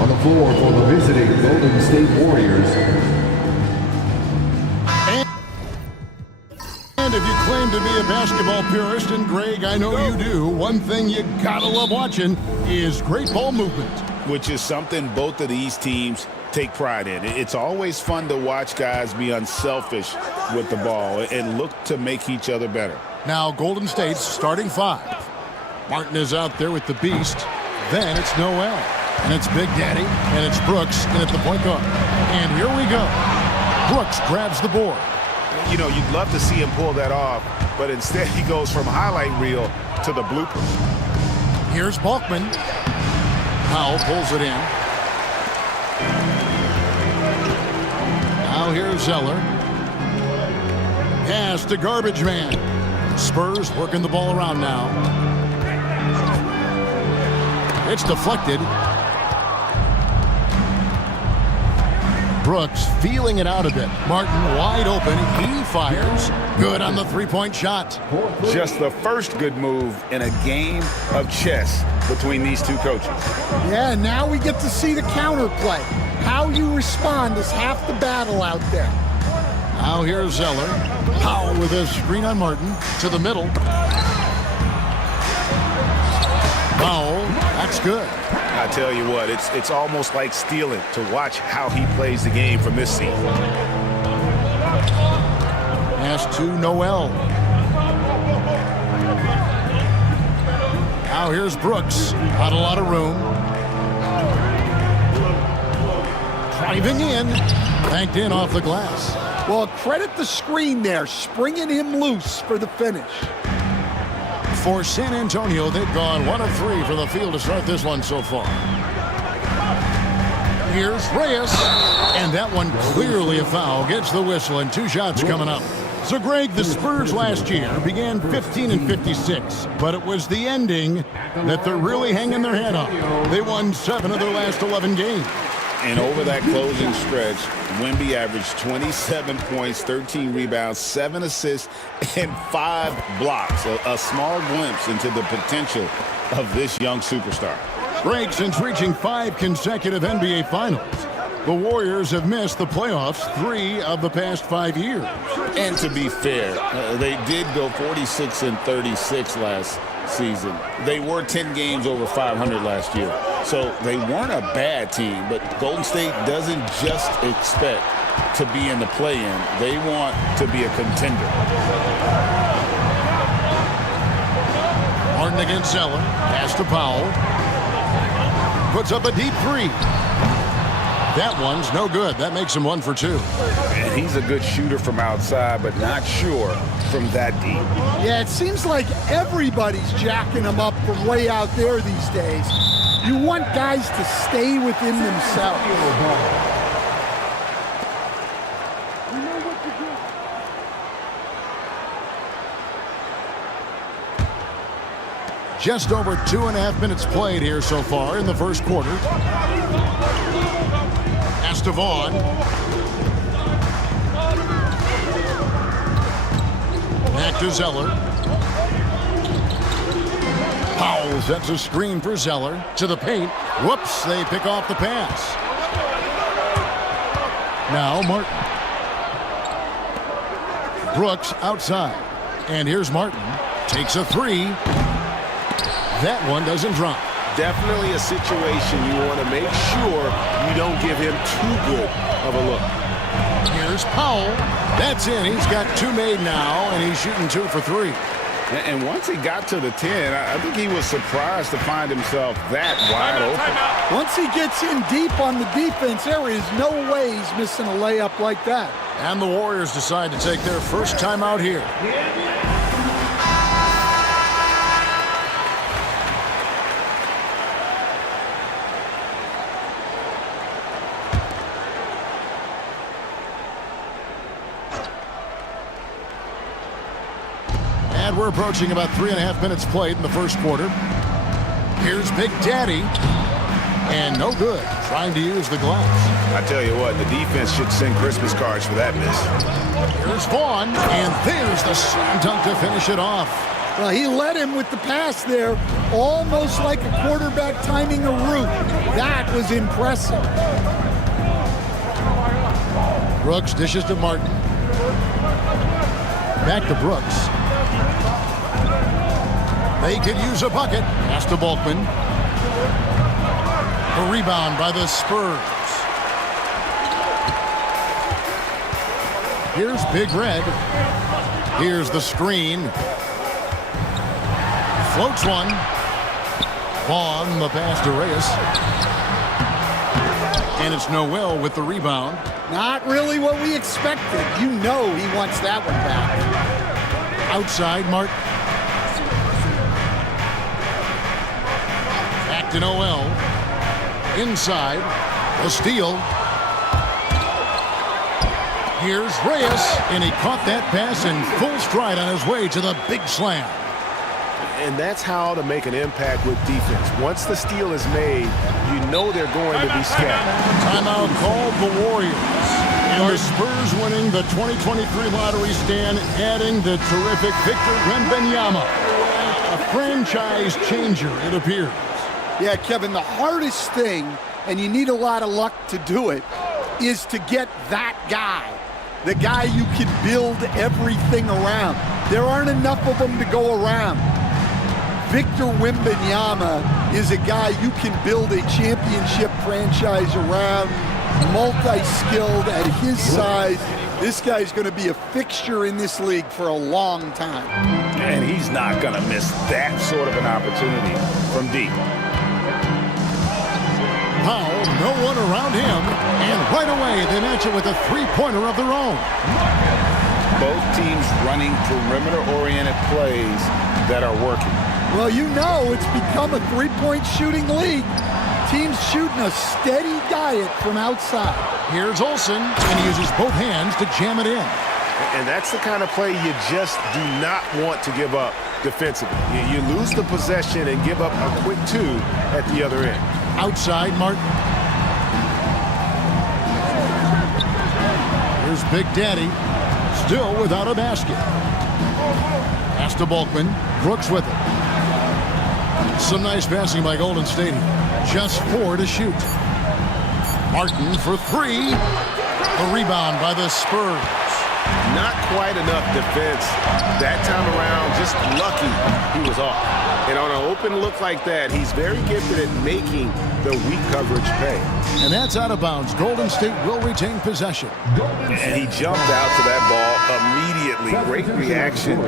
On the floor for the visiting Golden State Warriors. And if you claim to be a basketball purist, and Greg, I know you do, one thing you gotta love watching is great ball movement. Which is something both of these teams take pride in. It's always fun to watch guys be unselfish with the ball and look to make each other better. Now Golden State's starting five. Martin is out there with the beast. Then it's Noel. And it's Big Daddy. And it's Brooks in at the point guard. And here we go. Brooks grabs the board. You know, you'd love to see him pull that off, but instead he goes from highlight reel to the bloopers. Here's Balkman. Powell pulls it in. Now here's Zeller. Pass to Garbage Man. Spurs working the ball around now. It's deflected. Brooks feeling it out a bit. Martin wide open. He fires. Good on the three-point shot. Just the first good move in a game of chess between these two coaches. Yeah, now we get to see the counterplay. How you respond is half the battle out there. Now here's Zeller. Powell with a screen on Martin. To the middle. Powell, that's good. I tell you what, it's almost like stealing to watch how he plays the game from this season. Pass to Noel. Now here's Brooks. Not a lot of room. Driving in. Banked in off the glass. Well, credit the screen there, springing him loose for the finish. For San Antonio, they've gone 1 of 3 from the field to start this one so far. Here's Reyes. And that one clearly a foul. Gets the whistle and 2 shots coming up. So, Greg, the Spurs last year began 15 and 56, but it was the ending that they're really hanging their head on. They won 7 of their last 11 games. And over that closing stretch, Wemby averaged 27 points, 13 rebounds, 7 assists, and 5 blocks. A small glimpse into the potential of this young superstar. Greg, since reaching 5 consecutive NBA Finals, the Warriors have missed the playoffs 3 of the past 5 years. And to be fair, they did go 46 and 36 last season. They were 10 games over 500 last year. So they weren't a bad team, but Golden State doesn't just expect to be in the play-in. They want to be a contender. Martin against Zeller. Pass to Powell. Puts up a deep 3. That one's no good. That makes him 1 for 2. And he's a good shooter from outside, but not sure from that deep. Yeah, it seems like everybody's jacking him up from way out there these days. You want guys to stay within themselves. Just over 2.5 minutes played here so far in the first quarter. Pass to Vaughn. Back to Zeller. Powell sets a screen for Zeller. To the paint. Whoops, they pick off the pass. Now Martin. Brooks outside. And here's Martin. Takes a 3. That one doesn't drop. Definitely a situation you want to make sure you don't give him too good of a look. Here's Powell. That's in. He's got 2 made now, and he's shooting 2 for 3. And once he got to the 10, I think he was surprised to find himself that wide open. Once he gets in deep on the defense, there is no way he's missing a layup like that. And the Warriors decide to take their first time out here. And we're approaching about 3.5 minutes played in the first quarter. Here's Big Daddy. And no good. Trying to use the glass. I tell you what, the defense should send Christmas cards for that miss. Here's Vaughn. And there's the slam dunk to finish it off. Well, he led him with the pass there, almost like a quarterback timing a route. That was impressive. Brooks dishes to Martin. Back to Brooks. They could use a bucket. Pass to Bulkman. A rebound by the Spurs. Here's Big Red. Here's the screen. Floats one. Vaughn, the pass to Reyes. And it's Noel with the rebound. Not really what we expected. You know he wants that one back. Outside, Martin. Back to Noel. Inside. A steal. Here's Reyes, and he caught that pass in full stride on his way to the big slam. And that's how to make an impact with defense. Once the steal is made, you know they're going to be scattered. Timeout called the Warriors. And the Spurs winning the 2023 lottery stand, adding the terrific Victor Wembanyama. A franchise changer, it appears. Yeah, Kevin, the hardest thing, and you need a lot of luck to do it, is to get that guy. The guy you can build everything around. There aren't enough of them to go around. Victor Wembanyama is a guy you can build a championship franchise around, multi-skilled at his size. This guy's going to be a fixture in this league for a long time. And he's not going to miss that sort of an opportunity from deep. Powell, no one around him, and right away they match it with a three-pointer of their own. Both teams running perimeter-oriented plays that are working. Well, you know it's become a three-point shooting league. Teams shooting a steady diet from outside. Here's Olsen, and he uses both hands to jam it in. And that's the kind of play you just do not want to give up defensively. You lose the possession and give up a quick two at the other end. Outside, Martin. Here's Big Daddy, still without a basket. Pass to Bulkman. Brooks with it. Some nice passing by Golden State. Just 4 to shoot. Martin for 3. A rebound by the Spurs. Not quite enough defense that time around. Just lucky he was off. And on an open look like that, he's very gifted at making the weak coverage pay. And that's out of bounds. Golden State will retain possession. And he jumped out to that ball immediately. Great reaction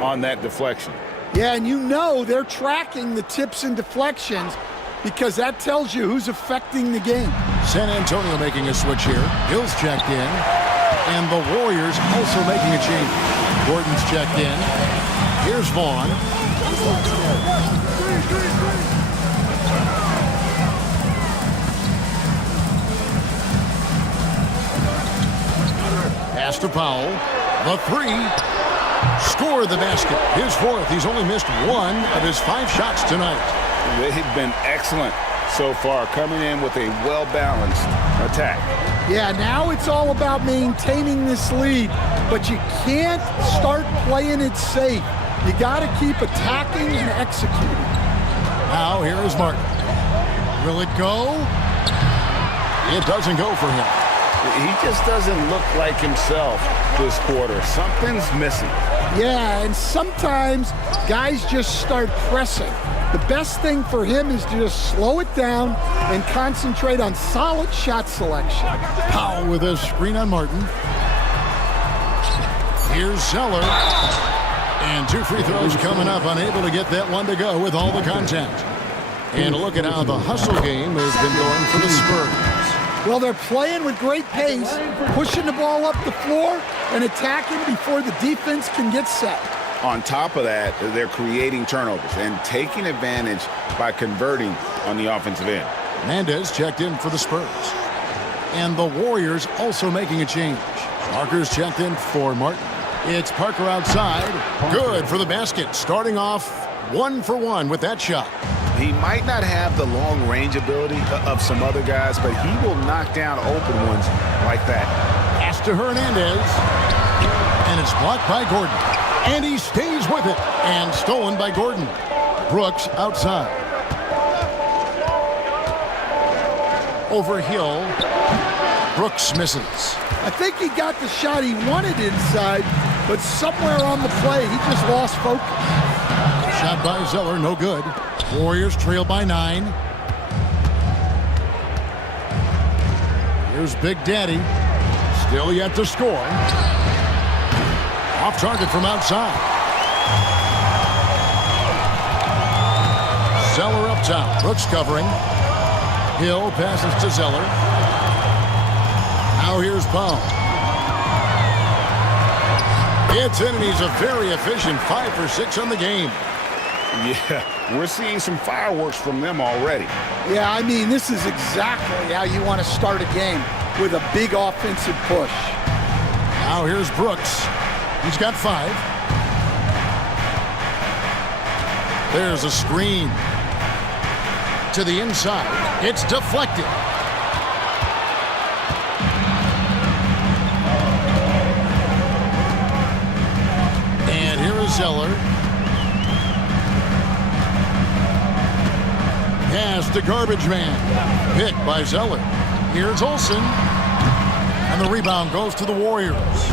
on that deflection. Yeah, and you know they're tracking the tips and deflections because that tells you who's affecting the game. San Antonio making a switch here. Hill's checked in. And the Warriors also making a change. Gordon's checked in. Here's Vaughn. Pass to Powell. The 3. Score the basket. His 4th. He's only missed 1 of his 5 shots tonight. They've been excellent so far, coming in with a well-balanced attack. Yeah, now it's all about maintaining this lead, but you can't start playing it safe. You got to keep attacking and executing. Now here is Martin. Will it go? It doesn't go for him. He just doesn't look like himself this quarter. Something's missing. Yeah, and sometimes guys just start pressing. The best thing for him is to just slow it down and concentrate on solid shot selection. Powell with a screen on Martin. Here's Zeller. And 2 free throws coming up, unable to get that one to go with all the contact. And look at how the hustle game has been going for the Spurs. Well, they're playing with great pace, pushing the ball up the floor and attacking before the defense can get set. On top of that, they're creating turnovers and taking advantage by converting on the offensive end. Mendez checked in for the Spurs. And the Warriors also making a change. Parker's checked in for Martin. It's Parker outside. Good for the basket. Starting off 1 for 1 with that shot. He might not have the long range ability of some other guys, but he will knock down open ones like that. Pass to Hernandez. And it's blocked by Gordon. And he stays with it. And stolen by Gordon. Brooks outside. over Hill. Brooks misses. I think he got the shot he wanted inside, but somewhere on the play, he just lost focus. Shot by Zeller, no good. Warriors trail by 9. Here's Big Daddy. Still yet to score. Off target from outside. Zeller up top. Brooks covering. Hill passes to Zeller. Now here's Baum. It's in, and he's a very efficient 5 for 6 on the game. Yeah, we're seeing some fireworks from them already. Yeah, I mean, this is exactly how you want to start a game, with a big offensive push. Now here's Brooks. He's got 5. There's a screen. To the inside. It's deflected. And here is Zeller. Pass to garbage man. Picked by Zeller. Here's Olsen. And the rebound goes to the Warriors.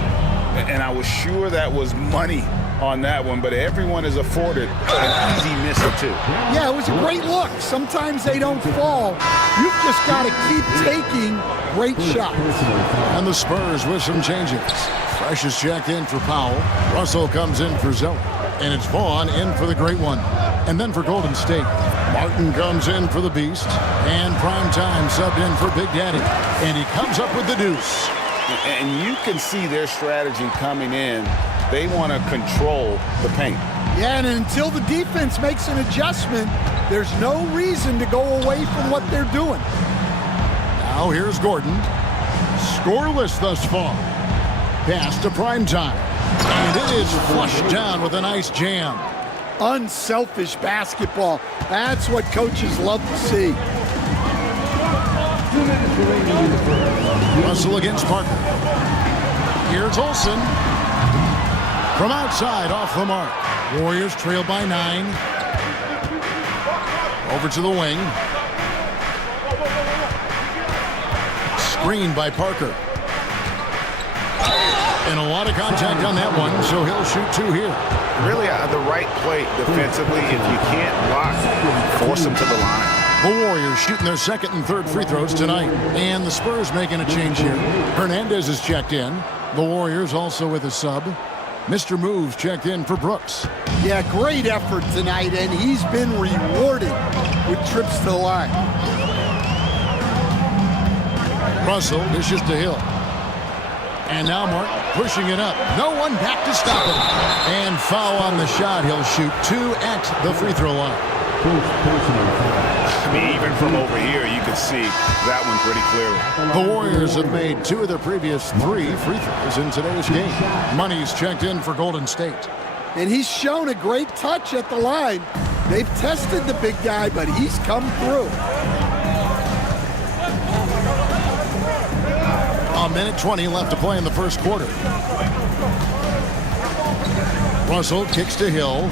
And I was sure that was money on that one, but everyone is afforded an easy miss or two. Yeah, it was a great look. Sometimes they don't fall. You've just got to keep taking great shots. And the Spurs with some changes. Fresh is checked in for Powell. Russell comes in for Zeller. And it's Vaughn in for the great one. And then for Golden State, Martin comes in for the Beast. And Primetime subbed in for Big Daddy. And he comes up with the deuce. And you can see their strategy coming in. They want to control the paint. Yeah, and until the defense makes an adjustment, there's no reason to go away from what they're doing. Now here's Gordon. Scoreless thus far. Pass to Primetime. And it is flushed down with a nice jam. Unselfish basketball. That's what coaches love to see. Russell against Parker. Here's Olsen. From outside, off the mark. Warriors trail by 9. Over to the wing. Screened by Parker. And a lot of contact on that one, so he'll shoot 2 here. Really the right play defensively. If you can't block, force them to the line. The Warriors shooting their second and third free throws tonight. And the Spurs making a change here. Hernandez is checked in. The Warriors also with a sub. Mr. Moves checked in for Brooks. Yeah, great effort tonight, and he's been rewarded with trips to the line. Russell dishes to Hill. And now Martin pushing it up. No one back to stop him. And foul on the shot. He'll shoot 2 at the free throw line. I mean, even from over here, you can see that one pretty clearly. The Warriors have made 2 of their previous 3 free throws in today's game. Money's checked in for Golden State. And he's shown a great touch at the line. They've tested the big guy, but he's come through. A minute 20 left to play in the first quarter. Russell kicks to Hill.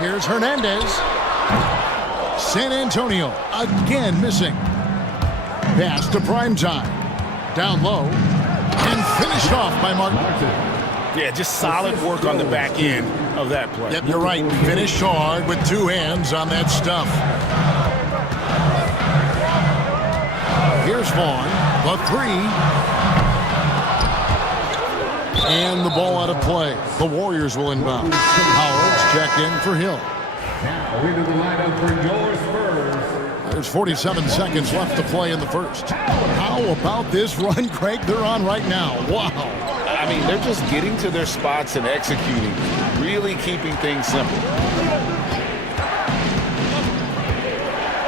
Here's Hernandez. San Antonio again missing. Pass to Primetime. Down low. And finished off by Martin. Yeah, just solid work on the back end of that play. Yep, you're right. Finished hard with 2 hands on that stuff. Here's Vaughn. The 3. And the ball out of play. The Warriors will inbound. Howard's checked in for Hill. Now into the lineup for your Spurs. There's 47 seconds left to play in the first. How about this run, Craig, they're on right now? Wow. I mean, they're just getting to their spots and executing, really keeping things simple.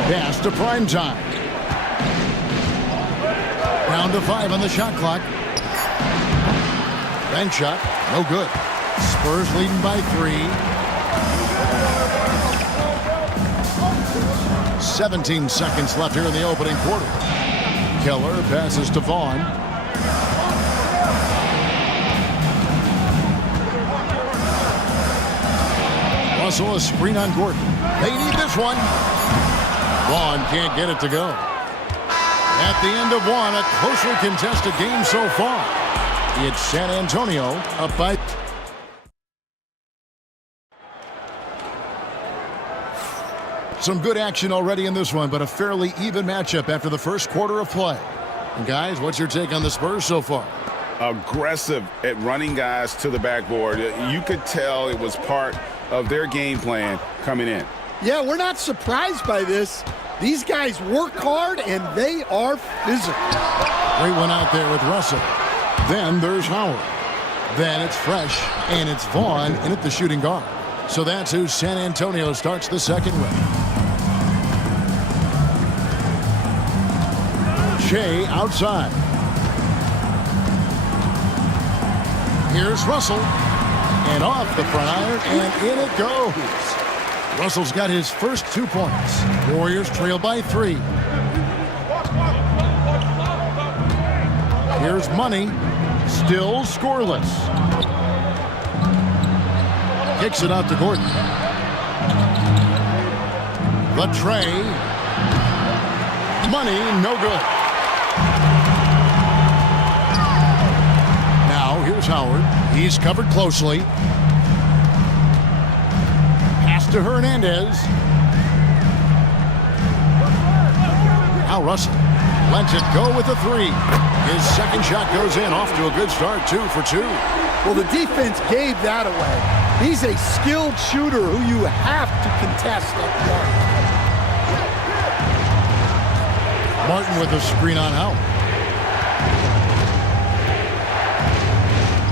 Pass to Primetime. Down to 5 on the shot clock. Bank shot, no good. Spurs leading by 3. 17 seconds left here in the opening quarter. Keller passes to Vaughn. Russell a screen on Gordon. They need this one. Vaughn can't get it to go. At the end of one, a closely contested game so far. It's San Antonio up by... Some good action already in this one, but a fairly even matchup after the first quarter of play. And guys, what's your take on the Spurs so far? Aggressive at running guys to the backboard. You could tell it was part of their game plan coming in. Yeah, we're not surprised by this. These guys work hard, and they are physical. Great one out there with Russell. Then there's Howard. Then it's Fresh, and it's Vaughn in at the shooting guard. So that's who San Antonio starts the second with. Shea outside. Here's Russell. And off the front iron, and in it goes. Russell's got his first 2 points. Warriors trail by 3. Here's Money. Still scoreless. Kicks it out to Gordon. The tray. Money, no good. Now, here's Howard. He's covered closely. Pass to Hernandez. Now Russell lets it go with a 3. His second shot goes in, off to a good start, 2 for 2. Well, the defense gave that away. He's a skilled shooter who you have to contest up front. Martin with a screen on Howard.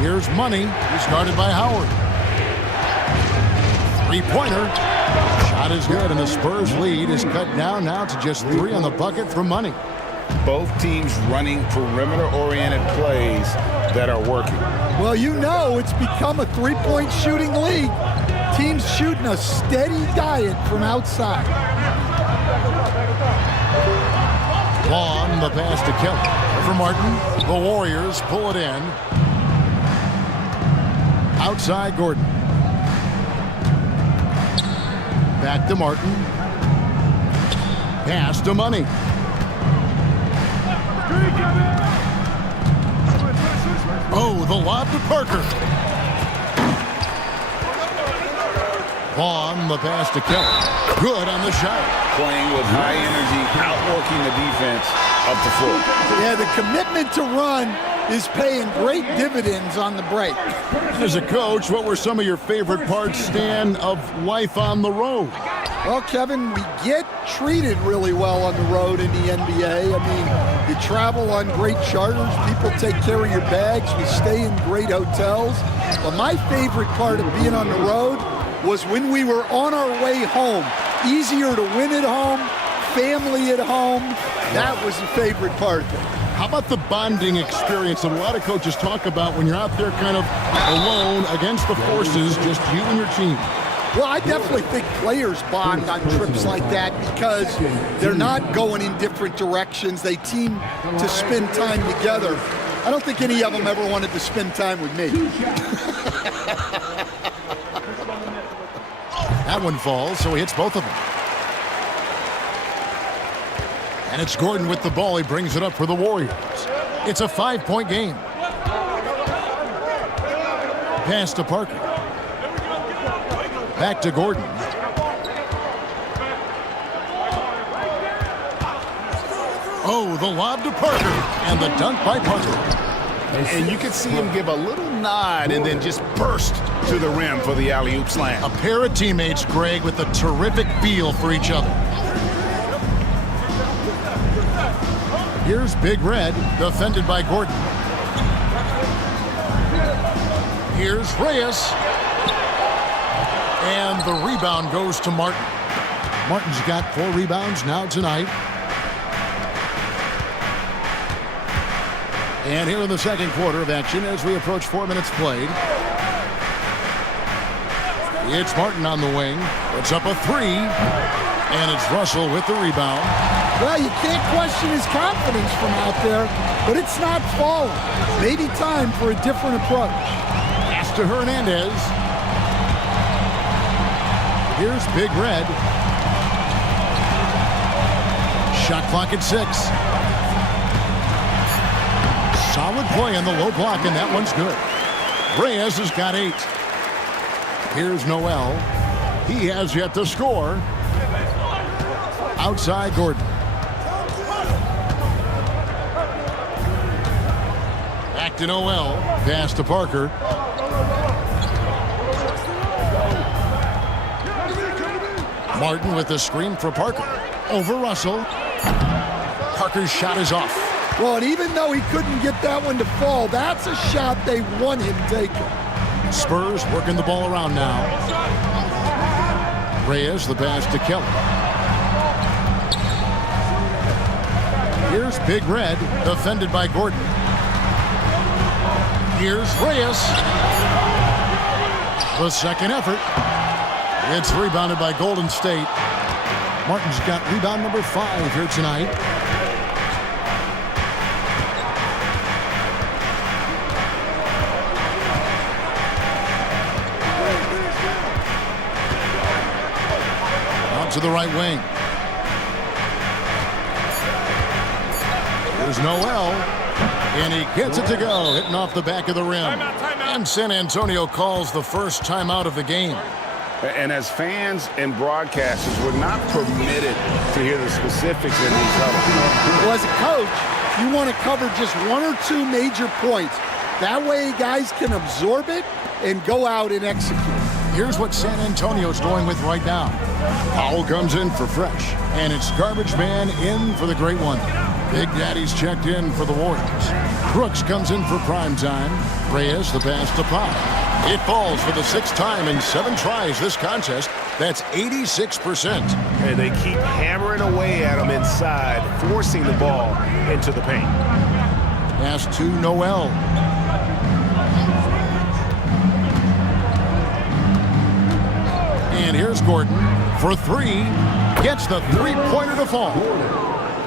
Here's Money. He's guarded by Howard. Three-pointer. Shot is good, and the Spurs lead is cut down now to just 3 on the bucket from Money. Both teams running perimeter-oriented plays that are working. Well, you know it's become a three-point shooting league. Teams shooting a steady diet from outside. Vaughn, the pass to Kelly. For Martin, the Warriors pull it in. Outside Gordon. Back to Martin. Pass to Money. Oh, the lob to Parker. Vaughn, the pass to Kelly. Good on the shot. Playing with high energy, outworking the defense up the floor. Yeah, the commitment to run is paying great dividends on the break. As a coach, what were some of your favorite parts, Stan, of life on the road? Well, Kevin, we get treated really well on the road in the NBA. I mean, you travel on great charters. People take care of your bags. We stay in great hotels. But my favorite part of being on the road was when we were on our way home. Easier to win at home, family at home. That was the favorite part of it. How about the bonding experience that a lot of coaches talk about when you're out there kind of alone against the forces, just you and your team? Well, I definitely think players bond on trips like that because they're not going in different directions. They team to spend time together. I don't think any of them ever wanted to spend time with me. That one falls, so he hits both of them. And it's Gordon with the ball. He brings it up for the Warriors. It's a 5-point game. Pass to Parker. Back to Gordon. Oh, the lob to Parker. And the dunk by Parker. And you can see him give a little nod and then just burst to the rim for the alley-oop slam. A pair of teammates, Greg, with a terrific feel for each other. Here's Big Red, defended by Gordon. Here's Reyes. And the rebound goes to Martin. Martin's got 4 rebounds now tonight. And here in the second quarter of action as we approach 4 minutes played. It's Martin on the wing. Puts up a 3. And it's Russell with the rebound. Well, you can't question his confidence from out there, but it's not falling. Maybe time for a different approach. Pass to Hernandez. Here's Big Red. Shot clock at 6. Solid play on the low block, and that one's good. Reyes has got 8. Here's Noel. He has yet to score. Outside Gordon. Back to Noel. Pass to Parker. Martin with the screen for Parker. Over Russell. Parker's shot is off. Well, and even though he couldn't get that one to fall, that's a shot they want him taking. Spurs working the ball around now. Reyes, the pass to Kelly. Here's Big Red, defended by Gordon. Here's Reyes. The second effort. It's rebounded by Golden State. Martin's got rebound number 5 here tonight. Out to the right wing. Here's Noel. And he gets it to go, hitting off the back of the rim. And San Antonio calls the first timeout of the game. And as fans and broadcasters, we're not permitted to hear the specifics in these huddles. Well, as a coach, you want to cover just 1 or 2 major points. That way guys can absorb it and go out and execute. Here's what San Antonio's going with right now. Powell comes in for Fresh. And it's Garbage Man in for the Great One. Big Daddy's checked in for the Warriors. Brooks comes in for prime time. Reyes, the pass to Powell. It falls for the 6th time in 7 tries this contest. That's 86%. And they keep hammering away at him inside, forcing the ball into the paint. Pass to Noel. And here's Gordon for 3. Gets the 3-pointer to fall.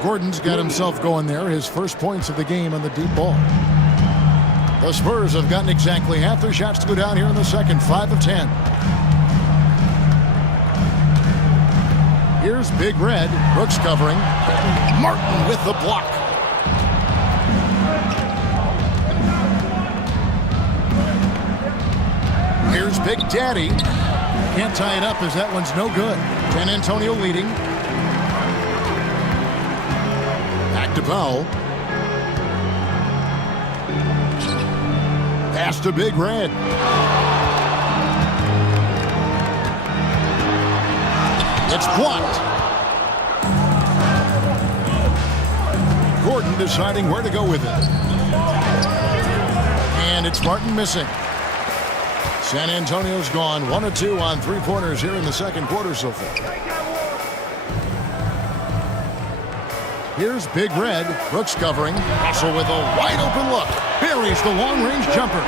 Gordon's got himself going there. His first points of the game on the deep ball. The Spurs have gotten exactly half their shots to go down here in the second. 5 of 10. Here's Big Red. Brooks covering. Martin with the block. Here's Big Daddy. Can't tie it up as that one's no good. San Antonio leading. Back to Powell. Pass to Big Red. It's blocked. Gordon deciding where to go with it. And it's Martin missing. San Antonio's gone 1 of 2 on 3-pointers here in the second quarter so far. Here's Big Red. Brooks covering. Russell with a wide open look. Buries the long-range jumper.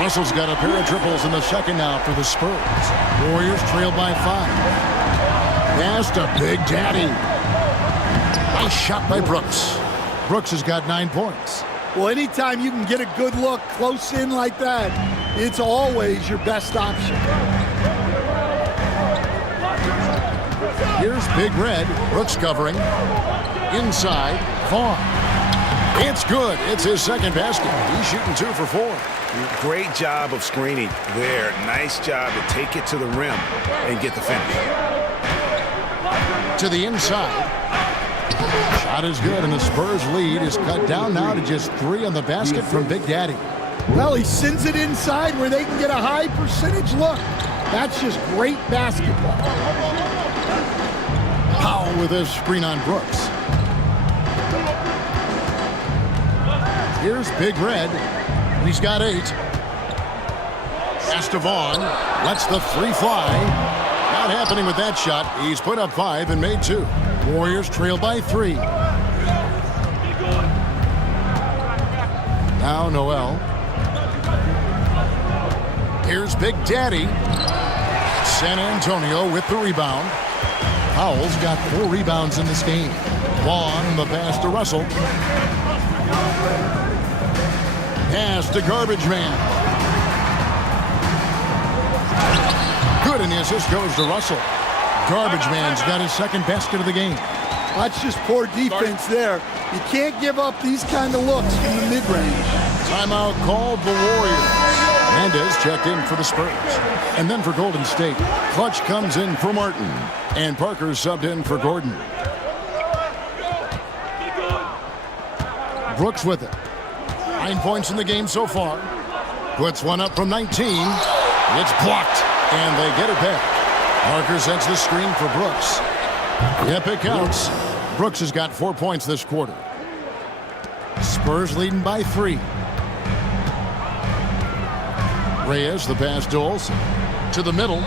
Russell's got a pair of triples in the second now for the Spurs. Warriors trail by 5. Pass to Big Daddy. Nice shot by Brooks. Brooks has got 9 points. Well, anytime you can get a good look close in like that, it's always your best option. Here's Big Red. Brooks covering. Inside. Vaughn. It's good. It's his second basket. He's shooting 2 for 4. Great job of screening there. Nice job to take it to the rim and get the finish. To the inside. Shot is good, and the Spurs lead is cut down now to just 3 on the basket from Big Daddy. Well, he sends it inside where they can get a high percentage look. That's just great basketball. Powell with his screen on Brooks. Here's Big Red. He's got 8. Pass to Vaughn. Lets the 3 fly. Not happening with that shot. He's put up 5 and made 2. Warriors trail by 3. Now Noel. Here's Big Daddy. San Antonio with the rebound. Powell's got 4 rebounds in this game. Vaughn, the pass to Russell. Pass to Garbage Man. Good, and the assist goes to Russell. Garbage Man's got his second basket of the game. That's just poor defense there. You can't give up these kind of looks from the mid-range. Timeout called the Warriors. Hernandez checked in for the Spurs. And then for Golden State, Clutch comes in for Martin. And Parker subbed in for Gordon. Brooks with it. 9 points in the game so far. Puts one up from 19. It's blocked. And they get it back. Parker sets the screen for Brooks. Yep, it counts. Brooks has got 4 points this quarter. Spurs leading by 3. Reyes, the pass to Olsen. To the middle.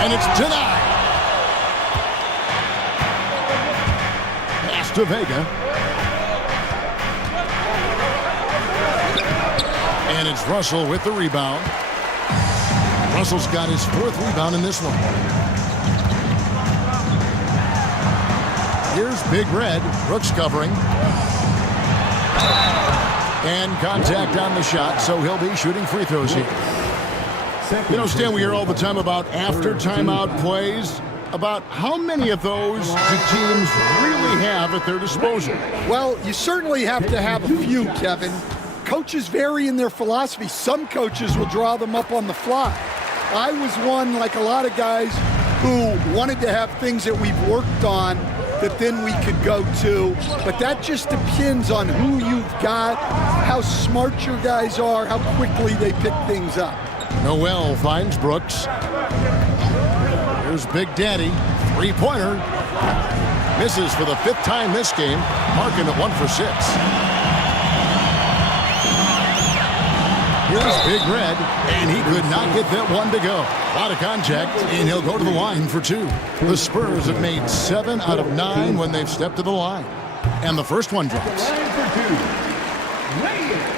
And it's denied. Pass to Vega. And it's Russell with the rebound. Russell's got his 4th rebound in this one. Here's Big Red. Brooks covering. And contact on the shot, so he'll be shooting free throws here. You know, Stan, we hear all the time about after timeout plays. About how many of those do teams really have at their disposal? Well, you certainly have to have a few, Kevin. Coaches vary in their philosophy. Some coaches will draw them up on the fly. I was one, like a lot of guys, who wanted to have things that we've worked on that then we could go to. But that just depends on who you've got, how smart your guys are, how quickly they pick things up. Noel finds Brooks. Here's Big Daddy. 3-pointer. Misses for the 5th time this game. Marking at 1 for 6. Here's Big Red, and he could not get that one to go. A lot of contact, and he'll go to the line for 2. The Spurs have made 7 out of 9 when they've stepped to the line. And the first one drops. Line for 2. Reyes.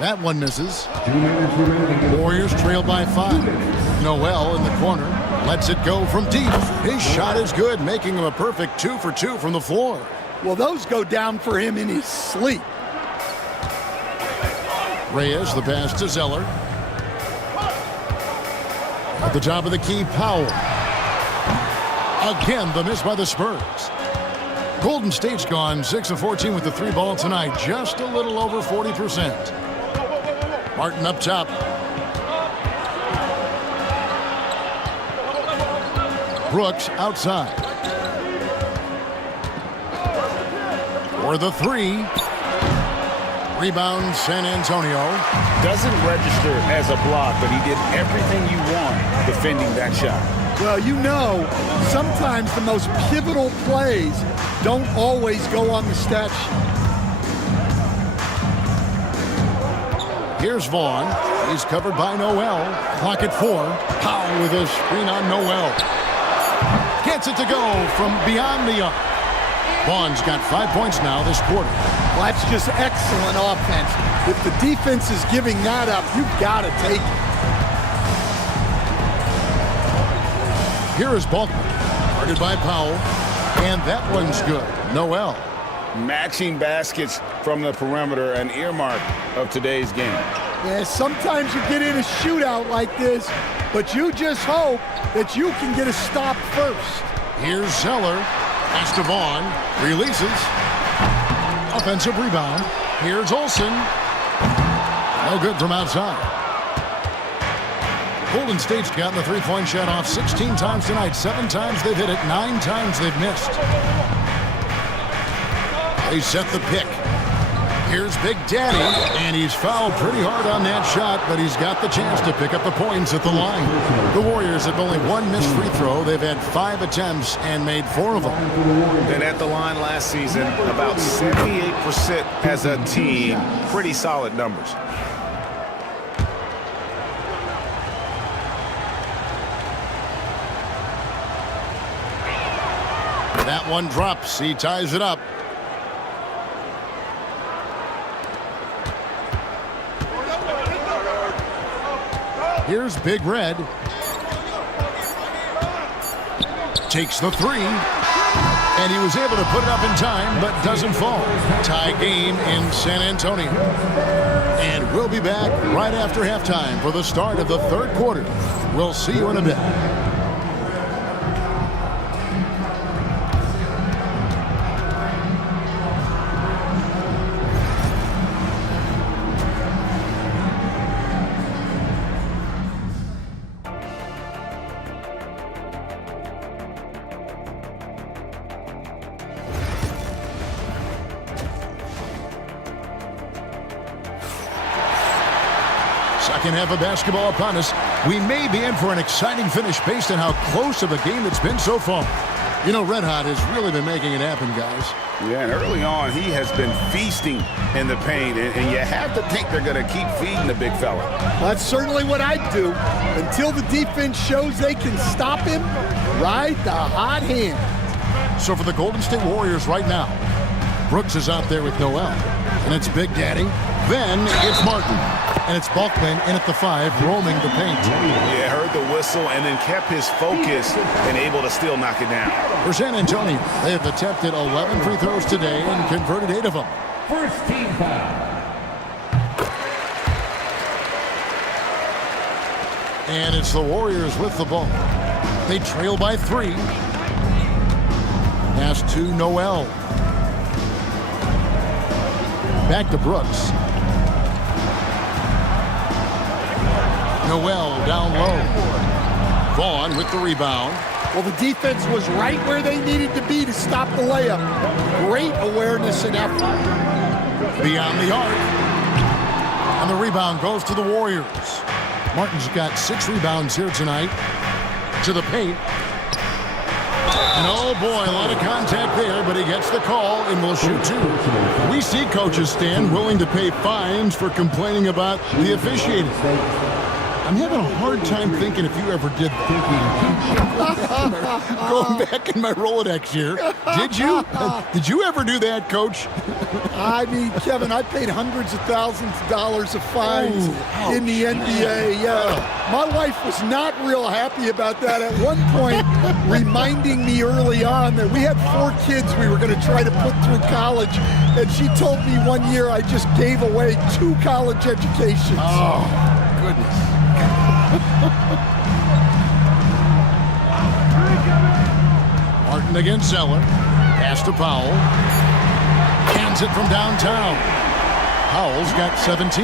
That one misses. 2 minutes remaining. Warriors trail by 5. Noel in the corner lets it go from deep. His shot is good, making him a perfect 2 for 2 from the floor. Well, those go down for him in his sleep. Reyes, the pass to Zeller. At the top of the key, Powell. Again, the miss by the Spurs. Golden State's gone 6 of 14 with the 3 ball tonight, just a little over 40%. Martin up top. Brooks outside. For the 3. Rebound, San Antonio. Doesn't register as a block, but he did everything you want defending that shot. Well, you know, sometimes the most pivotal plays don't always go on the stat sheet. Here's Vaughn. He's covered by Noel. Clock at 4. Powell with a screen on Noel. Gets it to go from beyond the arc. Vaughn's got 5 points now this quarter. Well, that's just excellent offense. If the defense is giving that up, you've got to take it. Here is Balkman. Guarded by Powell. And that one's good. Noel. Matching baskets from the perimeter, an earmark of today's game. Yeah, sometimes you get in a shootout like this, but you just hope that you can get a stop first. Here's Zeller. Pass to Vaughn. Releases. Offensive rebound. Here's Olsen. No good from outside. Golden State's gotten the 3-point shot off 16 times tonight. 7 times they've hit it. 9 times they've missed. They set the pick. Here's Big Daddy, and he's fouled pretty hard on that shot, but he's got the chance to pick up the points at the line. The Warriors have only 1 missed free throw. They've had 5 attempts and made 4 of them. And at the line last season, about 78% as a team. Pretty solid numbers. That one drops. He ties it up. Here's Big Red. Takes the 3. And he was able to put it up in time, but doesn't fall. Tie game in San Antonio. And we'll be back right after halftime for the start of the third quarter. We'll see you in a bit. Second half of basketball upon us. We may be in for an exciting finish based on how close of a game it's been so far. You know, Red Hot has really been making it happen, guys. Yeah, and early on, he has been feasting in the paint, and you have to think they're going to keep feeding the big fella. That's certainly what I'd do. Until the defense shows they can stop him, ride the hot hand. So for the Golden State Warriors right now, Brooks is out there with Noel. And it's Big Daddy. Then it's Martin. And it's Bulkman in at the 5, roaming the paint. Yeah, heard the whistle and then kept his focus and able to still knock it down. For San Antonio, they have attempted 11 free throws today and converted 8 of them. First team foul. And it's the Warriors with the ball. They trail by 3. Pass to Noel. Back to Brooks. Noel down low. Vaughn with the rebound. Well, the defense was right where they needed to be to stop the layup. Great awareness and effort. Beyond the arc. And the rebound goes to the Warriors. Martin's got 6 rebounds here tonight. To the paint. And oh boy, a lot of contact there, but he gets the call and will shoot 2. We see coaches stand willing to pay fines for complaining about the officiating. I'm having a hard time thinking if you ever did that. Going back in my Rolodex here. Did you? Did you ever do that, Coach? I mean, Kevin, I paid hundreds of thousands of dollars of fines in the NBA. Yeah. My wife was not real happy about that at one point, reminding me early on that we had 4 kids we were going to try to put through college. And she told me one year I just gave away 2 college educations. Oh, goodness. Martin against Zeller. Pass to Powell. Hands it from downtown. Powell's got 17.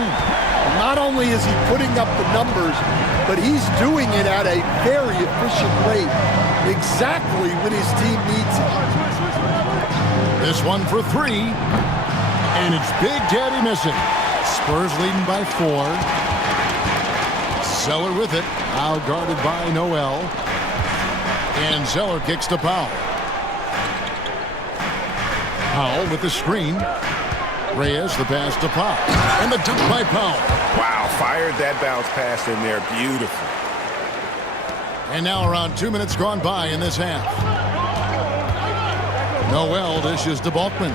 Not only is he putting up the numbers, but he's doing it at a very efficient rate. Exactly when his team needs it. This one for 3. And it's Big Daddy missing. Spurs leading by 4. Zeller with it, now guarded by Noel. And Zeller kicks to Powell. Powell with the screen. Reyes the pass to Powell. And the dunk by Powell. Wow, fired that bounce pass in there. Beautiful. And now around 2 minutes gone by in this half. Noel dishes to Bulkman.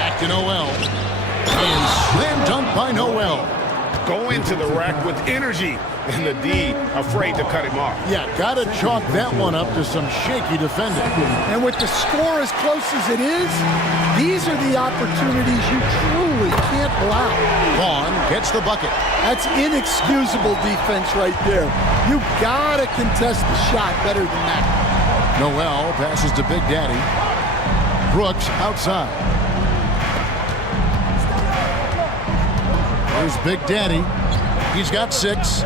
Back to Noel. And slam dunk by Noel. Going to the rack with energy, and the D afraid to cut him off. Yeah, gotta chalk that one up to some shaky defending. And with the score as close as it is, these are the opportunities you truly can't allow. Vaughn gets the bucket. That's inexcusable defense right there. You gotta contest the shot better than that. Noel passes to Big Daddy. Brooks outside. There's Big Daddy. He's got 6.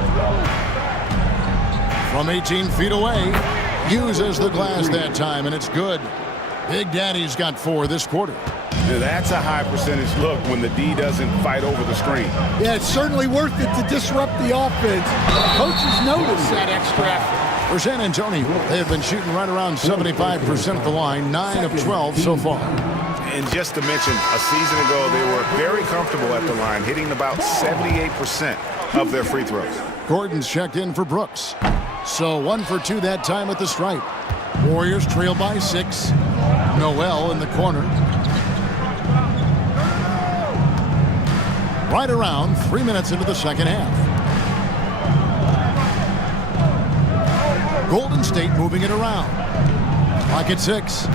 From 18 feet away. Uses the glass that time, and it's good. Big Daddy's got 4 this quarter. That's a high percentage look when the D doesn't fight over the screen. Yeah, it's certainly worth it to disrupt the offense. Coaches notice that extra effort. For San Antonio, they have been shooting right around 75% at the line, 9 of 12 so far. And just to mention, a season ago, they were very comfortable at the line, hitting about 78% of their free throws. Gordon's checked in for Brooks. So 1 for 2 that time at the stripe. Warriors trail by 6. Noel in the corner. Right around 3 minutes into the second half. Golden State moving it around. Clock at 6.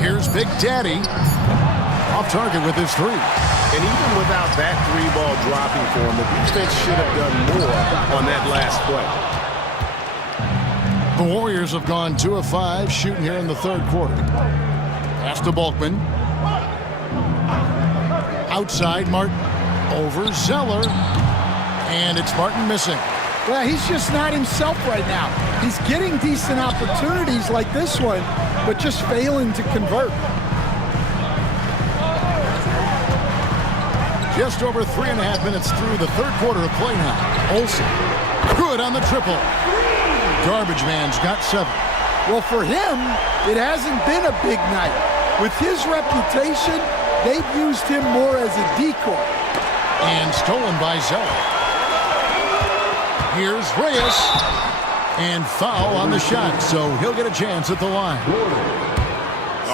Here's Big Daddy. Off target with his 3. And even without that 3-ball dropping for him, the defense should have done more on that last play. The Warriors have gone 2 of 5 shooting here in the third quarter. Pass to Bulkman. Outside, Martin. Over Zeller. And it's Martin missing. Well, he's just not himself right now. He's getting decent opportunities like this one, but just failing to convert. Just over 3.5 minutes through the third quarter of play now. Olsen. Good on the triple. Garbage man's got 7. Well, for him, it hasn't been a big night. With his reputation, they've used him more as a decoy. And stolen by Zeller. Here's Reyes. And foul on the shot, so he'll get a chance at the line.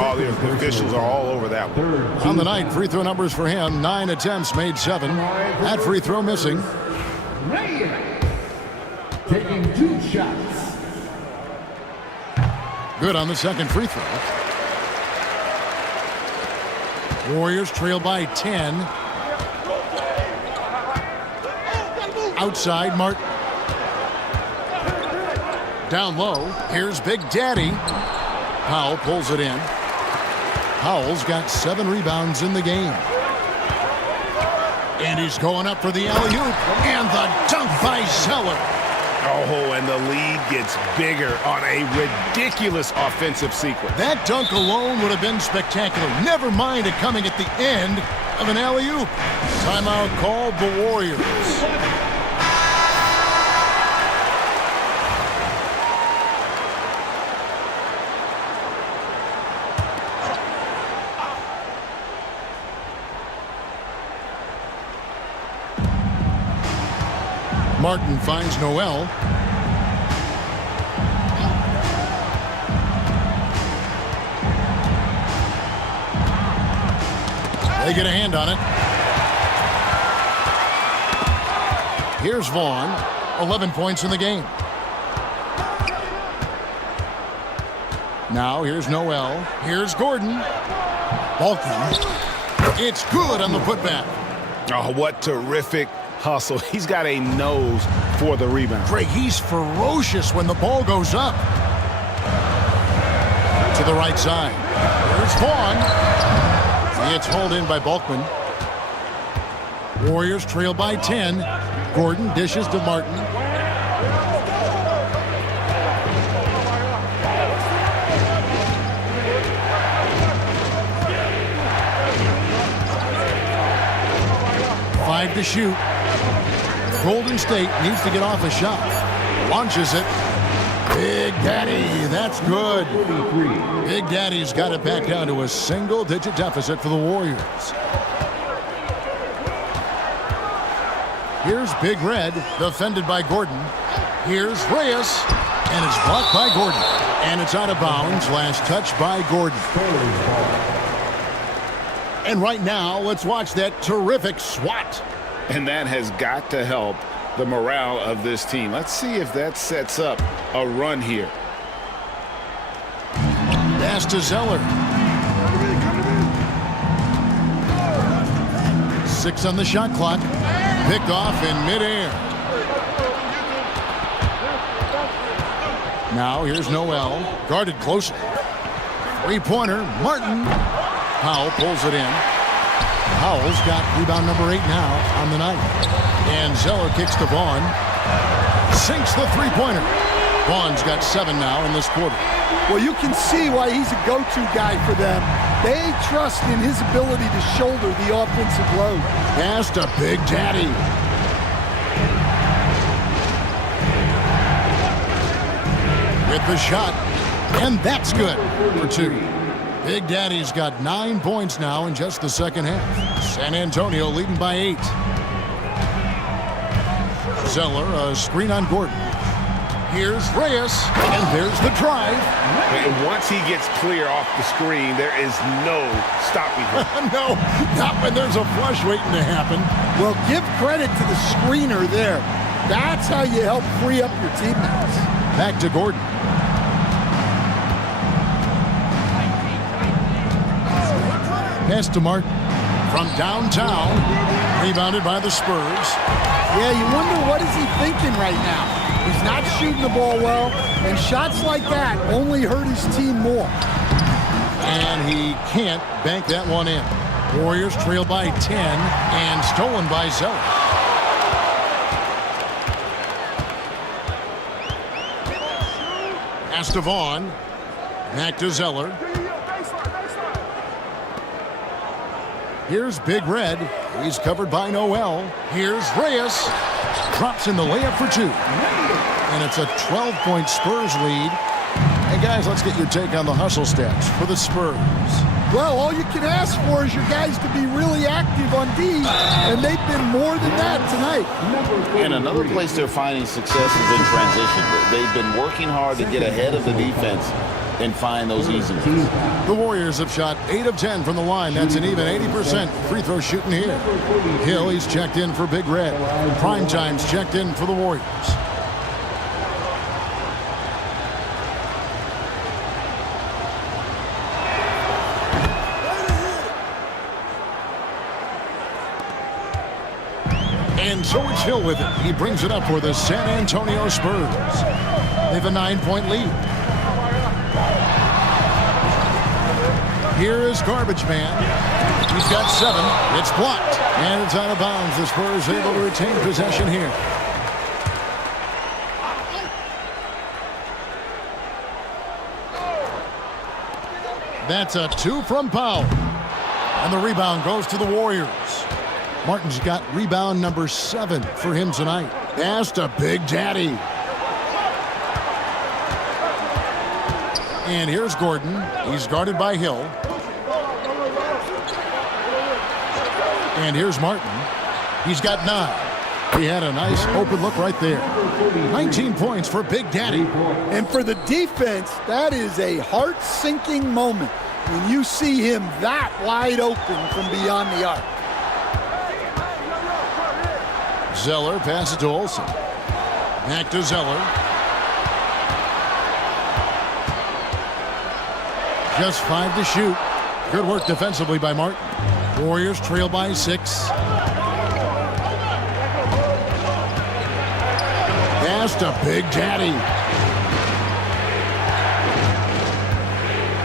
Oh, the officials are all over that one. On the night, free throw numbers for him. 9 attempts, made 7. That free throw missing. Reyes taking 2 shots. Good on the second free throw. Warriors trail by 10. Outside, Martin. Down low, here's Big Daddy. Powell pulls it in. Powell's got 7 rebounds in the game. And he's going up for the alley-oop. And the dunk by Zeller. Oh, and the lead gets bigger on a ridiculous offensive sequence. That dunk alone would have been spectacular. Never mind it coming at the end of an alley-oop. Timeout called the Warriors. Martin finds Noel. They get a hand on it. Here's Vaughn. 11 points in the game. Now here's Noel. Here's Gordon. Bulkman. It's good on the putback. Oh, what terrific hustle. He's got a nose for the rebound. Greg, he's ferocious when the ball goes up. To the right side. There's Vaughn. It's hauled in by Bulkman. Warriors trail by 10. Gordon dishes to Martin. Five to shoot. Golden State needs to get off a shot. Launches it. Big Daddy, that's good. Big Daddy's got it back down to a single-digit deficit for the Warriors. Here's Big Red, defended by Gordon. Here's Reyes, and it's blocked by Gordon. And it's out of bounds, last touch by Gordon. And right now, let's watch that terrific swat. And that has got to help the morale of this team. Let's see if that sets up a run here. Pass to Zeller. 6 on the shot clock. Picked off in midair. Now here's Noel. Guarded closely. 3-pointer. Martin. Powell pulls it in. Powell's got rebound number 8 now on the night. And Zeller kicks to Vaughn. Sinks the 3-pointer. Vaughn's got 7 now in this quarter. Well, you can see why he's a go-to guy for them. They trust in his ability to shoulder the offensive load. Pass to Big Daddy. With the shot. And that's good for 2. Big Daddy's got 9 points now in just the second half. San Antonio leading by 8. Zeller, a screen on Gordon. Here's Reyes, and there's the drive. And once he gets clear off the screen, there is no stopping him. No, not when there's a flush waiting to happen. Well, give credit to the screener there. That's how you help free up your teammates. Back to Gordon. Pass to Martin from downtown. Rebounded by the Spurs. Yeah, you wonder what is he thinking right now. He's not shooting the ball well, and shots like that only hurt his team more. And he can't bank that one in. Warriors trail by 10 and stolen by Zeller. Pass to Vaughn. Back to Zeller. Here's Big Red. He's covered by Noel. Here's Reyes. Drops in the layup for 2. And it's a 12-point Spurs lead. Hey, guys, let's get your take on the hustle stats for the Spurs. Well, all you can ask for is your guys to be really active on D, and they've been more than that tonight. And another place they're finding success is in transition. They've been working hard to get ahead of the defense and find those easy ones. The Warriors have shot 8 of 10 from the line. That's an even 80% free throw shooting here. Hill, he's checked in for Big Red. Primetime's checked in for the Warriors. And so it's Hill with it. He brings it up for the San Antonio Spurs. They have a 9-point lead. Here is Garbage Man. He's got 7. It's blocked. And it's out of bounds. The Spurs able to retain possession here. That's a 2 from Powell. And the rebound goes to the Warriors. Martin's got rebound number 7 for him tonight. Pass to Big Daddy. And here's Gordon. He's guarded by Hill. And here's Martin. He's got 9. He had a nice open look right there. 19 points for Big Daddy. And for the defense, that is a heart-sinking moment when you see him that wide open from beyond the arc. Zeller passes to Olsen. Back to Zeller. Just 5 to shoot. Good work defensively by Martin. Warriors trail by 6. Pass to Big Daddy.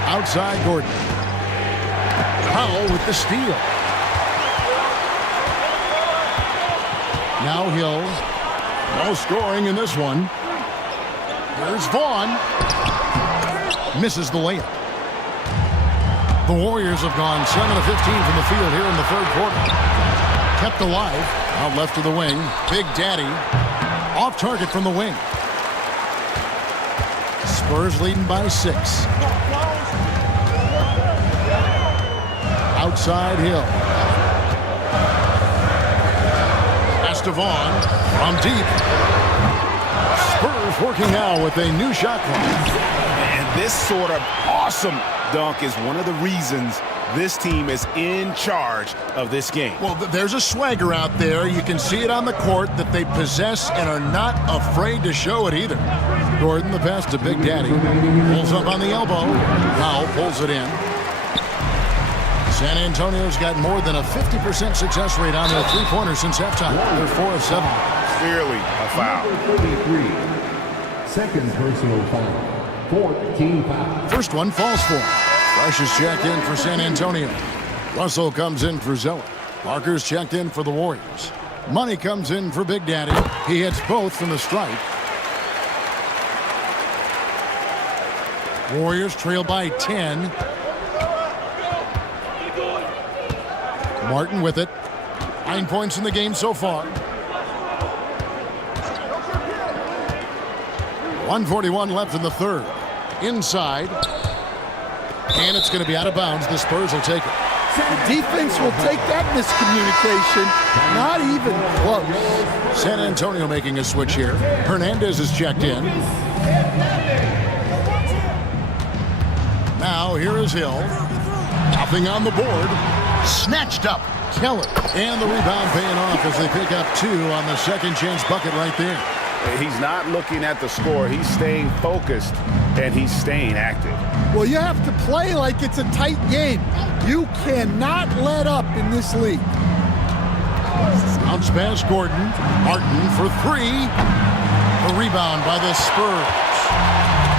Outside Gordon. Powell with the steal. Now Hill. No scoring in this one. Here's Vaughn. Misses the layup. The Warriors have gone 7 of 15 from the field here in the third quarter. Kept alive. Out left to the wing. Big Daddy. Off target from the wing. Spurs leading by 6. Outside Hill. Vaughn from deep. Spurs working now with a new shot clock. And this sort of awesome dunk is one of the reasons this team is in charge of this game. Well, there's a swagger out there. You can see it on the court that they possess and are not afraid to show it either. Gordon, the pass to Big Daddy. Pulls up on the elbow. Powell pulls it in. San Antonio's got more than a 50% success rate on their three-pointers since halftime. They're 4 of 7. Clearly a foul. Number 33. Second personal foul. 14 foul. First one falls for him. Fresh is checked in for San Antonio. Russell comes in for Zeller. Parker's checked in for the Warriors. Money comes in for Big Daddy. He hits both from the stripe. Warriors trail by 10. Martin with it. 9 points in the game so far. 1:41 left in the third. Inside. And it's going to be out of bounds. The Spurs will take it. The defense will take that miscommunication. Not even close. San Antonio making a switch here. Hernandez is checked in. Now here is Hill. Nothing on the board. Snatched up. Keller. And the rebound paying off as they pick up 2 on the second chance bucket right there. He's not looking at the score. He's staying focused, and he's staying active. Well, you have to play like it's a tight game. You cannot let up in this league. Bounce pass Gordon. Martin for three. A rebound by the Spurs.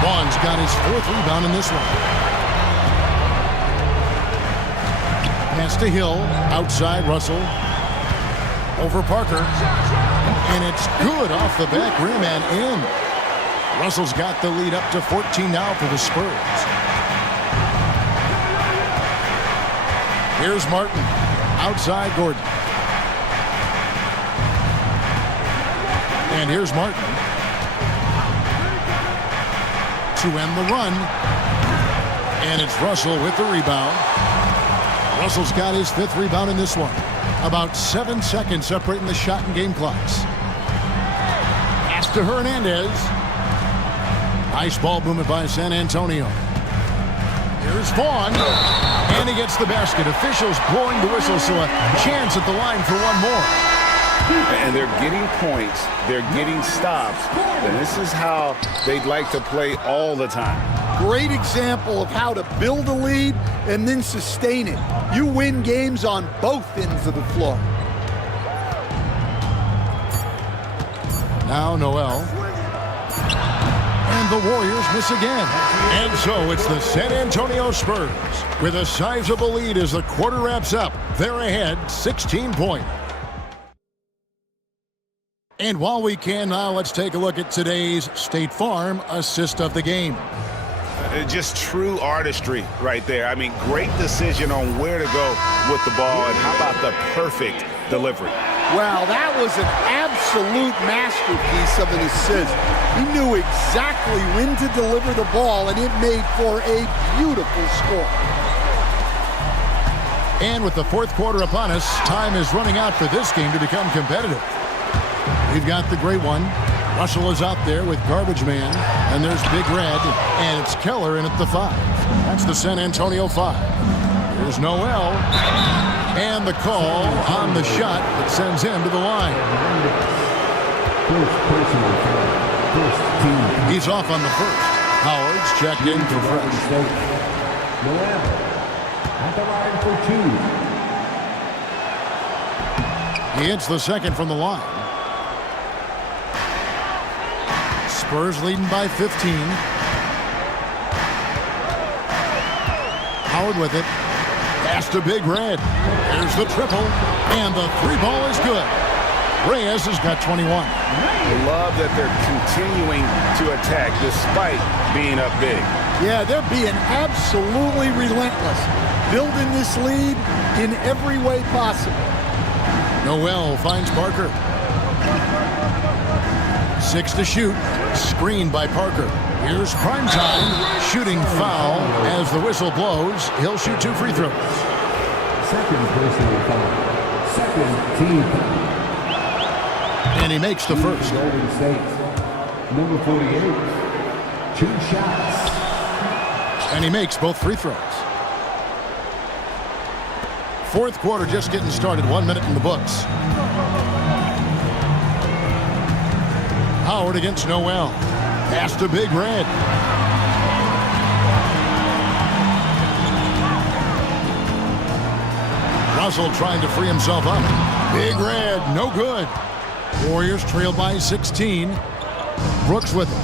Vaughn's got his 4th rebound in this one. Pass to Hill. Outside Russell. Over Parker. And it's good off the back rim and in. Russell's got the lead up to 14 now for the Spurs. Here's Martin. Outside Gordon. And here's Martin to end the run. And it's Russell with the rebound. Russell's got his 5th rebound in this one. About 7 seconds separating the shot and game clocks. Pass to Hernandez. Nice ball movement by San Antonio. Here's Vaughn. And he gets the basket. Officials blowing the whistle, so a chance at the line for one more. And they're getting points. They're getting stops. And this is how they'd like to play all the time. Great example of how to build a lead and then sustain it. You win games on both ends of the floor. Now Noel. And the Warriors miss again. And so it's the San Antonio Spurs with a sizable lead as the quarter wraps up. They're ahead 16 points. And while we can now, let's take a look at today's State Farm assist of the game. Just true artistry right there. I mean, great decision on where to go with the ball, and how about the perfect delivery? Well, that was an absolute masterpiece of an assist. He knew exactly when to deliver the ball, and it made for a beautiful score. And with the 4th quarter upon us, time is running out for this game to become competitive. We've got the great one. Russell is out there with Garbage Man. And there's Big Red. And it's Keller in at the 5. That's the San Antonio 5. Here's Noel. And the call on the shot that sends him to the line. He's off on the first. Howard's checked in for fresh. Noel at the line for 2. He hits the second from the line. Spurs leading by 15. Howard with it. Pass to Big Red. There's the triple. And the 3 ball is good. Reyes has got 21. I love that they're continuing to attack despite being up big. Yeah, they're being absolutely relentless. Building this lead in every way possible. Noel finds Parker. 6 to shoot. Screened by Parker. Here's Primetime. Shooting foul as the whistle blows. He'll shoot 2 free throws. Second personal foul. Second team foul. And he makes the first. Golden State. Number 48. 2 shots. And he makes both free throws. 4th quarter just getting started. 1 minute in the books. Howard against Noel. Pass to Big Red. Russell trying to free himself up. Big Red, no good. Warriors trail by 16. Brooks with him.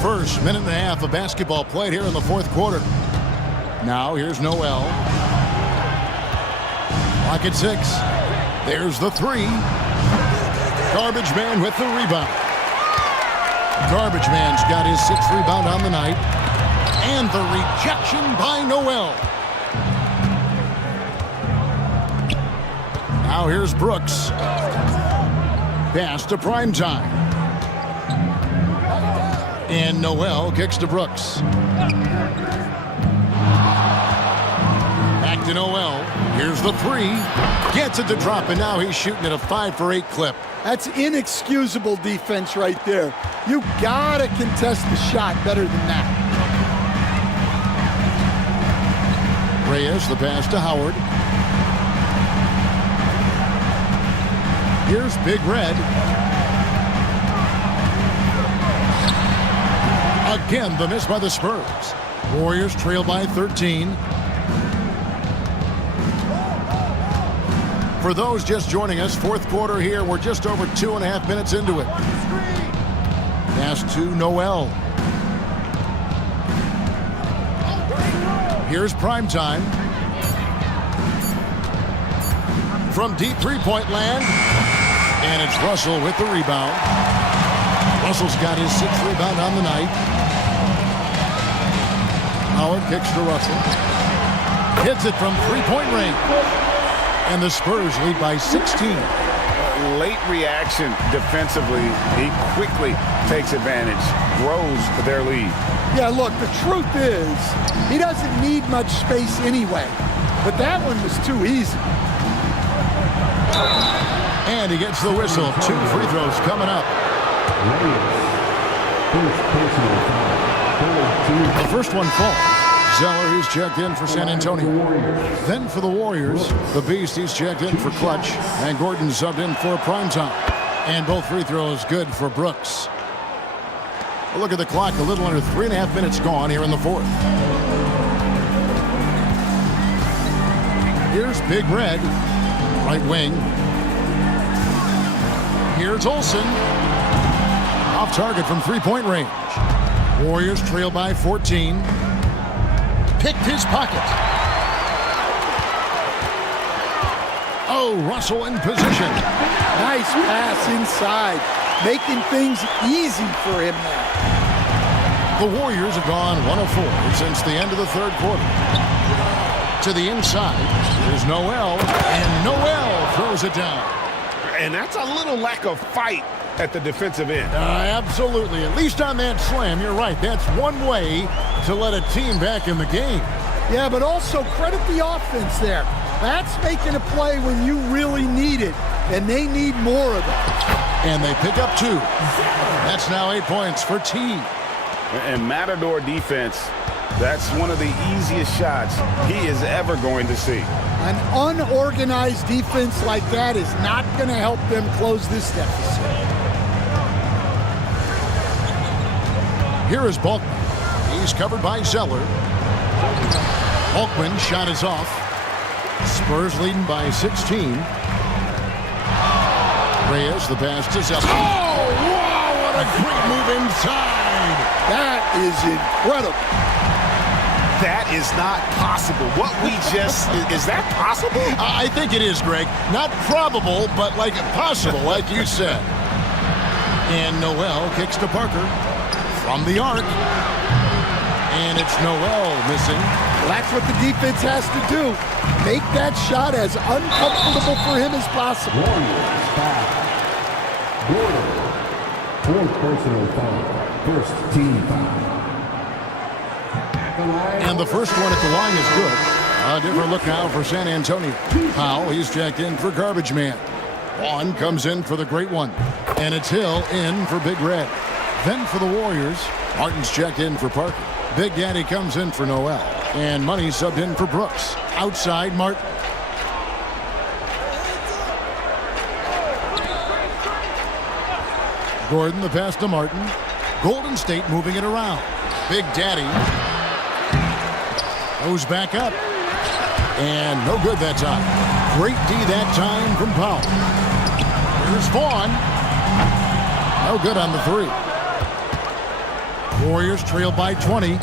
First minute and a half of basketball played here in the 4th quarter. Now here's Noel. Clock at 6. There's the 3. Garbage Man with the rebound. Garbage Man's got his 6th rebound on the night. And the rejection by Noel. Now here's Brooks. Pass to Primetime. And Noel kicks to Brooks. Back to Noel. Here's the 3. Gets it to drop, and now he's shooting at a 5 for 8 clip. That's inexcusable defense right there. You gotta contest the shot better than that. Reyes, the pass to Howard. Here's Big Red. Again, the miss by the Spurs. Warriors trail by 13. For those just joining us, fourth quarter here. We're just over 2.5 minutes into it. Pass to Noel. Here's prime time. From deep three-point land. And it's Russell with the rebound. Russell's got his 6th rebound on the night. Howard kicks to Russell. Hits it from three-point range. And the Spurs lead by 16. Late reaction defensively. He quickly takes advantage, grows their lead. Yeah, look, the truth is, he doesn't need much space anyway. But that one was too easy. And he gets the whistle. 2 free throws coming up. The first one falls. Zeller, he's checked in for San Antonio. Then for the Warriors, the Beast, he's checked in for Clutch. And Gordon subbed in for primetime. And both free throws good for Brooks. A look at the clock, a little under 3.5 minutes gone here in the fourth. Here's Big Red, right wing. Here's Olsen. Off target from three-point range. Warriors trail by 14. Picked his pocket. Oh, Russell in position. Nice pass inside, making things easy for him now. The Warriors have gone 1 of 4 since the end of the third quarter. To the inside, there's Noel, and Noel throws it down. And that's a little lack of fight at the defensive end. Absolutely. At least on that slam, you're right. That's one way to let a team back in the game. Yeah, but also credit the offense there. That's making a play when you really need it, and they need more of that. And they pick up 2. That's now 8 points for T. And Matador defense, that's one of the easiest shots he is ever going to see. An unorganized defense like that is not going to help them close this deficit. Here is Balkman. He's covered by Zeller. Balkman shot is off. Spurs leading by 16. Reyes, the pass to Zeller. Oh, wow, what a great move inside. That is incredible. That is not possible. What we just, is that possible? I think it is, Greg. Not probable, but like possible, like you said. And Noel kicks to Parker from the arc. And it's Noel missing. Well, that's what the defense has to do. Make that shot as uncomfortable for him as possible. Warriors foul. Gordon. 4th personal foul. First team foul. And the first one at the line is good. A different look now for San Antonio. Powell, he's checked in for Garbage Man. Vaughn comes in for the great one. And it's Hill in for Big Red. Then for the Warriors, Martin's checked in for Parker. Big Daddy comes in for Noel. And Money subbed in for Brooks. Outside, Martin. Gordon, the pass to Martin. Golden State moving it around. Big Daddy goes back up. And no good that time. Great D that time from Powell. Here's Vaughn. No good on the 3. Warriors trail by 20.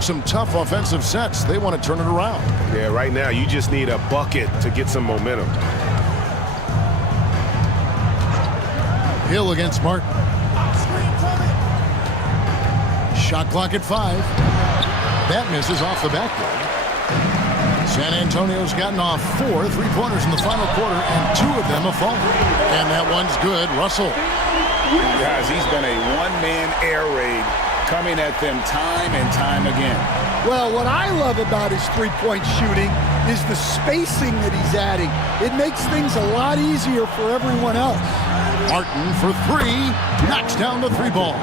Some tough offensive sets. They want to turn it around. Yeah, right now you just need a bucket to get some momentum. Hill against Martin. Shot clock at 5. That misses off the backboard. San Antonio's gotten off 4 3-pointers in the final quarter, and 2 of them have fallen. And that one's good. Russell. Guys, he's been a one-man air raid coming at them time and time again. Well, what I love about his three-point shooting is the spacing that he's adding. It makes things a lot easier for everyone else. Martin for 3. Knocks down the 3 ball.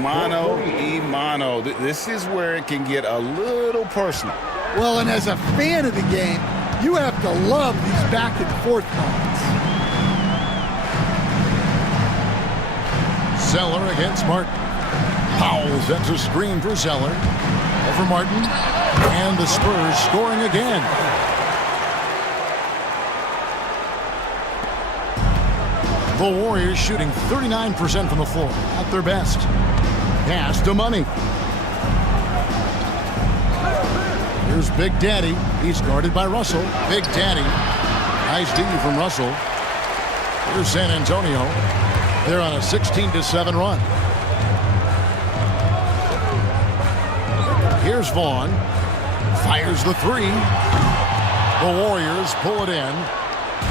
Mano y mano. This is where it can get a little personal. Well, and as a fan of the game, you have to love these back-and-forth moments. Zeller against Martin. Powell sets a screen for Zeller. Over Martin. And the Spurs scoring again. The Warriors shooting 39% from the floor. At their best. Pass to Money. Here's Big Daddy. He's guarded by Russell. Big Daddy. Nice D from Russell. Here's San Antonio. They're on a 16-7 run. Here's Vaughn. Fires the three. The Warriors pull it in.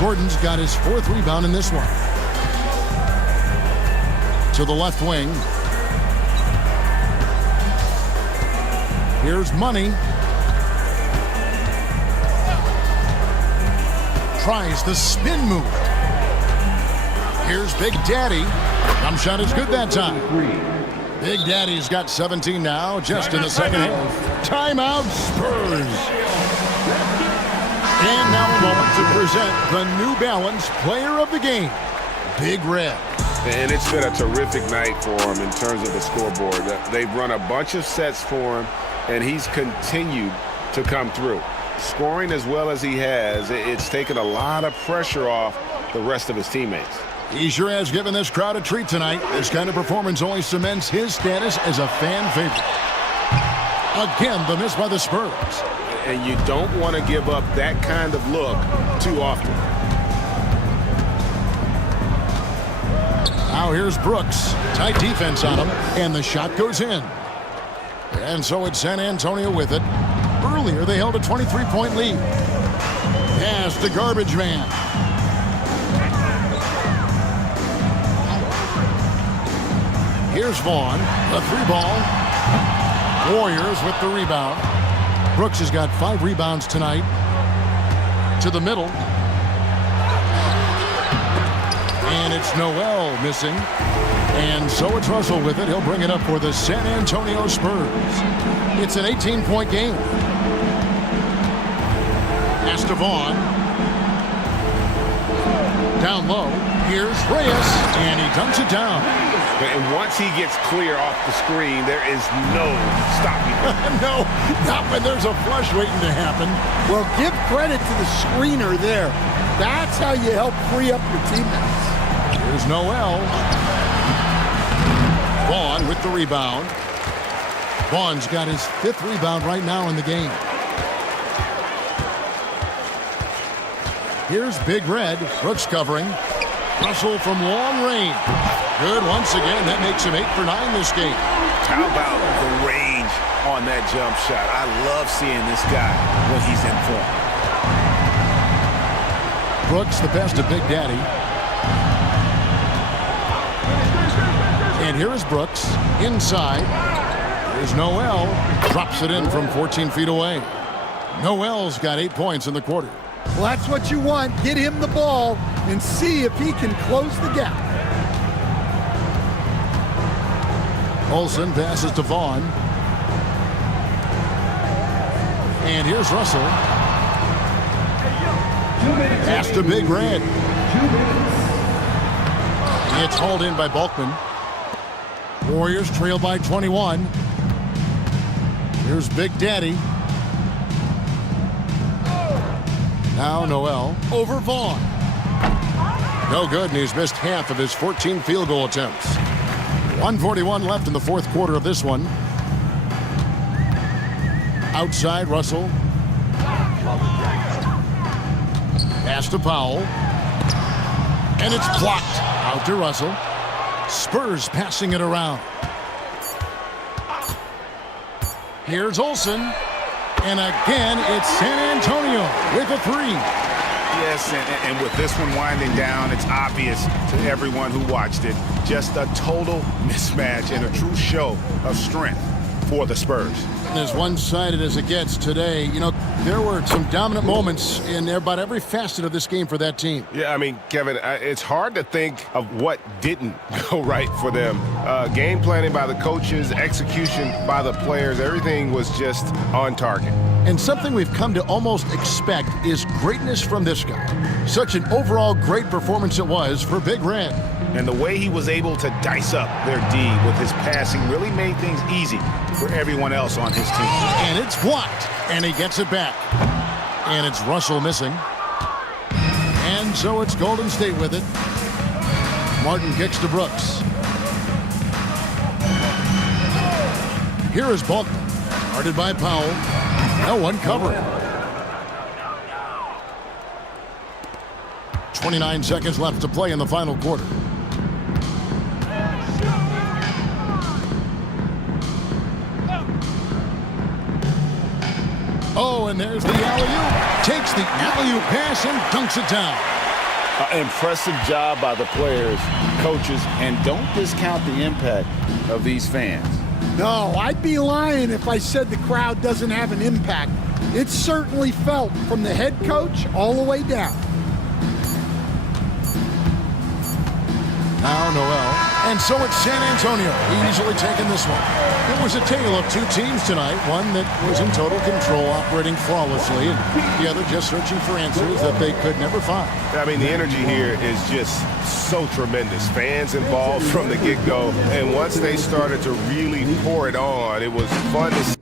Gordon's got his 4th rebound in this one. To the left wing. Here's Money. Tries the spin move. Here's Big Daddy. Jump shot is good that time. Big Daddy's got 17 now, just in the second half. Timeout, Spurs. And now a moment to present the New Balance Player of the Game, Big Red. And it's been a terrific night for him in terms of the scoreboard. They've run a bunch of sets for him, and he's continued to come through. Scoring as well as he has, it's taken a lot of pressure off the rest of his teammates. He sure has given this crowd a treat tonight. This kind of performance only cements his status as a fan favorite. Again, the miss by the Spurs. And you don't want to give up that kind of look too often. Now here's Brooks. Tight defense on him, and the shot goes in. And so it's San Antonio with it. Earlier, they held a 23-point lead. Pass the garbage man. Here's Vaughn, the 3-ball. Warriors with the rebound. Brooks has got 5 rebounds tonight. To the middle. And it's Noel missing. And so it's Russell with it. He'll bring it up for the San Antonio Spurs. It's an 18-point game. Pass to Vaughn. Down low. Here's Reyes. And he dunks it down. And once he gets clear off the screen, there is no stopping him. No, not when there's a flush waiting to happen. Well, give credit to the screener there. That's how you help free up your teammates. Here's Noel. Vaughn with the rebound. Vaughn's got his 5th rebound right now in the game. Here's Big Red. Brooks covering. Russell from long range. Good once again. That makes him 8 for 9 this game. How about the range on that jump shot? I love seeing this guy when he's in form. Brooks the best of Big Daddy. And here is Brooks inside. Here's Noel. Drops it in from 14 feet away. Noel's got 8 points in the quarter. Well, that's what you want. Get him the ball and see if he can close the gap. Olsen passes to Vaughn. And here's Russell. Pass to Big Red. It's hauled in by Bulkman. Warriors trail by 21. Here's Big Daddy. Now Noel over Vaughn. No good, and he's missed half of his 14 field goal attempts. 1:41 left in the 4th quarter of this one. Outside, Russell. Pass to Powell. And it's blocked. Out to Russell. Spurs passing it around. Here's Olsen. And again, it's San Antonio with a 3. Yes, and with this one winding down, it's obvious to everyone who watched it. Just a total mismatch and a true show of strength for the Spurs. As one-sided as it gets today, you know, there were some dominant moments in about every facet of this game for that team. Yeah, I mean, Kevin, it's hard to think of what didn't go right for them. Game planning by the coaches, execution by the players, everything was just on target. And something we've come to almost expect is greatness from this guy. Such an overall great performance it was for Big Red. And the way he was able to dice up their D with his passing really made things easy for everyone else on his team. And it's blocked, and he gets it back. And it's Russell missing. And so it's Golden State with it. Martin kicks to Brooks. Here is Bolton, guarded by Powell. No one covered. 29 seconds left to play in the final quarter. Oh, and there's the alley-oop. Takes the alley-oop pass and dunks it down. Impressive job by the players, coaches, and don't discount the impact of these fans. No, I'd be lying if I said the crowd doesn't have an impact. It's certainly felt from the head coach all the way down. Now Noel. And so it's San Antonio easily taking this one. It was a tale of two teams tonight. One that was in total control, operating flawlessly, and the other just searching for answers that they could never find. I mean, the energy here is just so tremendous. Fans involved from the get-go. And once they started to really pour it on, it was fun to see.